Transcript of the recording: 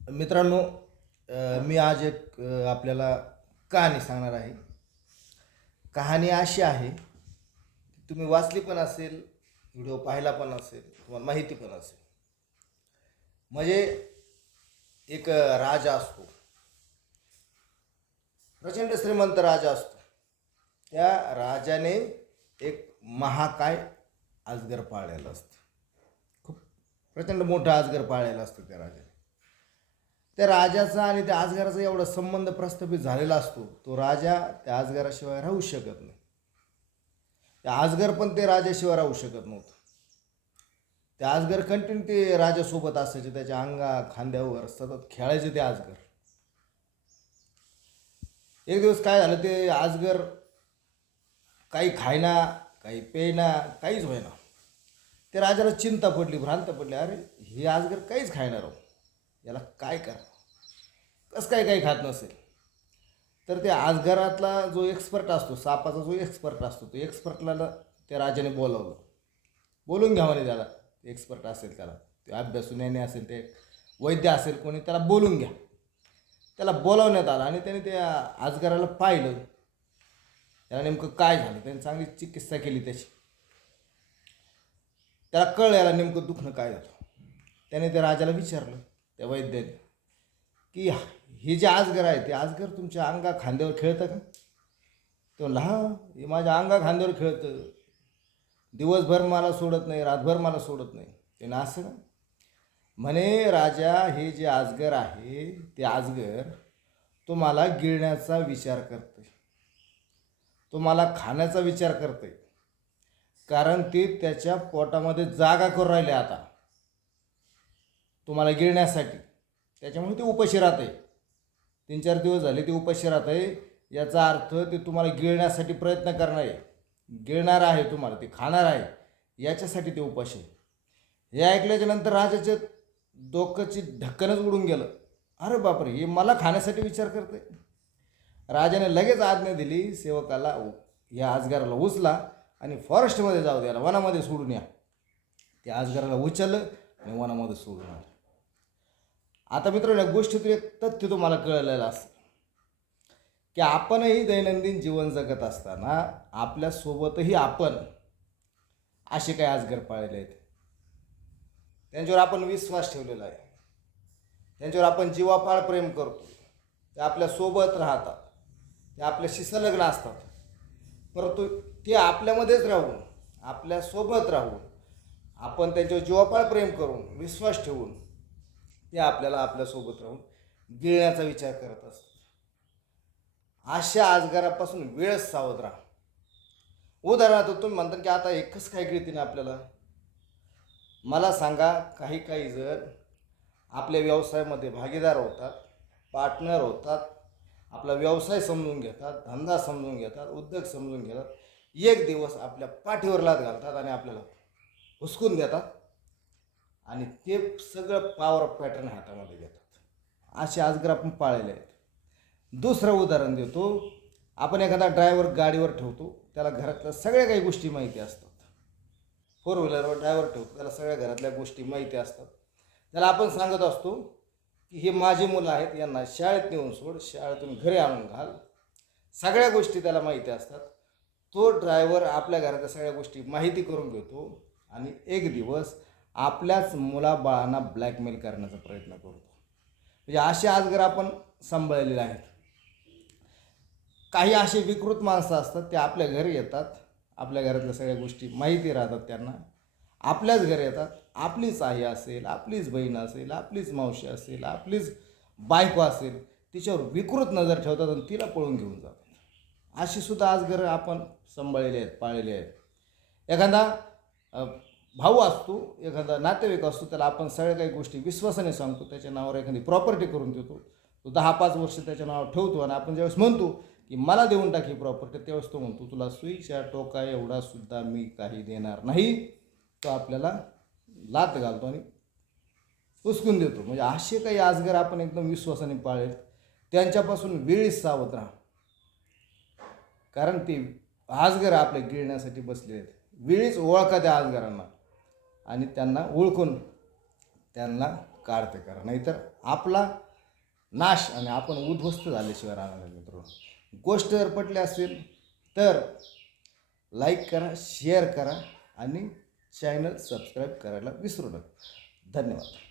मित्रांनो मी आज एक आपल्याला कहाणी सांगणार आहे. कहाणी अशी आहे तुम्ही वाचली पण असेल व्हिडिओ पाहिला पण असेल तुम्हाला माहिती पण असेल. म्हणजे एक राजा असतो. प्रचंड श्रीमंत राजा असतो. त्या राजाने एक महाकाय अजगर पाळलेलं असतं. खूप प्रचंड मोठं अजगर पाळलेलं असतं त्या राजाने. त्या राजाचा आणि त्या आजगाराचा एवढा संबंध प्रस्थापित झालेला असतो तो राजा त्या आजगाराशिवाय राहू शकत नाही. त्या आजगर पण ते राजाशिवाय राहू शकत नव्हतं. ते आजगर कंटिन्यू ते राजासोबत असायचे त्याच्या अंगा खांद्यावर सतत खेळायचे ते आजगर. एक दिवस काय झालं ते आजगर काही खायना काही पेना काहीच होईना. ते राजाला चिंता पडली भ्रांत पडली अरे हे आजगर काहीच खायना राहू याला काय करा कसं काय काही खात नसेल? तर त्या आजगरातला जो एक्सपर्ट असतो सापाचा जो एक्सपर्ट असतो तो एक्सपर्टला त्या राजाने बोलावलं. बोलून घ्या म्हणे त्याला. एक्सपर्ट असेल त्याला. ते अभ्यासू ज्ञानी असेल ते वैद्य असेल कोणी त्याला बोलून घ्या. त्याला बोलावण्यात आलं आणि त्याने त्या आजगाराला पाहिलं. त्याला नेमकं काय झालं? त्याने चांगली चिकित्सा केली त्याची. त्याला कळलं याला नेमकं दुखणं काय झालं? त्याने त्या राजाला विचारलं. त्या वैद्याने की हे जे आजगर आहे ते आजगर तुमच्या अंगा खांद्यावर खेळतं का? तो म्हणला हा हे माझ्या अंगा खांद्यावर खेळतं. दिवसभर मला सोडत नाही रातभर मला सोडत नाही. त्यानं असं म्हणे राजा हे जे आजगर आहे ते आजगर तो मला गिळण्याचा विचार करते मला खाण्याचा विचार करते कारण ते त्याच्या पोटामध्ये जागा करून राहिले आता. तुम्हाला गिळण्यासाठी. त्याच्यामुळे ते उपाशी आहे तीन चार दिवस झाले ते उपाशी आहे याचा अर्थ ते तुम्हाला गिळण्यासाठी प्रयत्न करणार आहे. गिळणार आहे तुम्हाला ते खाणार आहे. याच्यासाठी ते उपाशी आहे. हे ऐकल्याच्या नंतर राजाच्या डोक्याची ढक्कनच उडून गेलं. अरे बापरे हे मला खाण्यासाठी विचार करते राजाने लगेच आज्ञा दिली सेवकाला या आजगाराला उचला आणि फॉरेस्टमध्ये जाऊ द्याला वनामध्ये सोडून या. त्या आजगाराला उचललं आणि वनामध्ये सोडून आलं. आता मित्रांनो या गोष्टीतून एक तथ्य तुम्हाला कळलेलं असतं की आपणही दैनंदिन जीवन जगत असताना आपल्यासोबतही आपण असे काही आजगर पाळलेले आहेत. त्यांच्यावर आपण विश्वास ठेवलेला आहे. त्यांच्यावर आपण जीवापाळ प्रेम करतो. ते आपल्यासोबत राहतात. ते आपल्याशी संलग्न असतात. परंतु ते आपल्यामध्येच राहून आपल्यासोबत राहून आपण त्यांच्यावर जीवापाळ प्रेम करून विश्वास ठेवून ते आपल्याला आपल्यासोबत राहून गिळण्याचा विचार करत असतात. अशा आजगारापासून वेळच सावध राहा. उदाहरणार्थ तुम्ही म्हणता की आता एकच काय गिळतीन आपल्याला? मला सांगा काही काही जण आपल्या व्यवसायामध्ये भागीदार होतात पार्टनर होतात आपला व्यवसाय समजून घेतात धंदा समजून घेतात उद्योग समजून घेतात एक दिवस आपल्या पाठीवर लाद घालतात आणि आपल्याला हुसकून देतात. आणि ते सगळं पॉवर ऑफ पॅटर्न हातामध्ये घेतात. असे आजगर आपण पाळलेले आहेत. दुसरं उदाहरण देतो. आपण एखादा ड्रायव्हर गाडीवर ठेवतो. त्याला घरातल्या सगळ्या काही गोष्टी माहिती असतात. फोर व्हीलरवर ड्रायव्हर ठेवतो. त्याला सगळ्या घरातल्या गोष्टी माहिती असतात. त्याला आपण सांगत असतो की हे माझी मुलं आहेत. यांना शाळेत नेऊन सोड. शाळेतून घरी आणून घाल. सगळ्या गोष्टी त्याला माहिती असतात. तो ड्रायव्हर आपल्या घरातल्या सगळ्या गोष्टी माहिती करून घेतो. आणि एक दिवस आपल्याच मुलाबाळांना ब्लॅकमेल करण्याचा प्रयत्न करतो. म्हणजे असे आजगर आपण सांभाळलेले आहेत. काही असे विकृत माणसं असतात ते आपल्या घरी येतात. आपल्या घरातल्या सगळ्या गोष्टी माहिती राहतात त्यांना. आपल्याच घरी येतात. आपलीच आई असेल आपलीच बहीण असेल आपलीच मावशी असेल आपलीच बायको असेल तिच्यावर विकृत नजर ठेवतात आणि तिला पळून घेऊन जातात. अशी सुद्धा आज घरं आपण सांभाळलेली आहेत पाळलेली आहेत. एखादा भाऊ असतो एखादा नातेवाईक असतो त्याला आपण सगळ्या काही गोष्टी विश्वासाने सांगतो त्याच्या नावावर एखादी प्रॉपर्टी करून देतो. तो दहा पाच वर्ष त्याच्या नावावर ठेवतो आणि आपण ज्यावेळेस म्हणतो की मला देऊन टाक प्रॉपर्टी त्यावेळेस तो म्हणतो तुला सुईच्या टोका एवढा सुद्धा मी काही देणार नाही. तो आपल्याला लात घालतो आणि उचकून देतो. म्हणजे असे काही आजगर आपण एकदम विश्वासाने पाळेल त्यांच्यापासून वेळीच सावध राहा. कारण ते आजगर आपले गिळण्यासाठी बसले आहेत. वेळीच ओळखा त्या आजगरांना. आणि त्यांना ओळखून त्यांना काढते करा. नाहीतर आपला नाश आणि आपण उद्ध्वस्त झाल्याशिवाय राहणार नाही मित्रांनो. गोष्ट जर पटली असेल तर लाईक करा शेअर करा आणि चॅनल सबस्क्राईब करायला विसरू नका. धन्यवाद.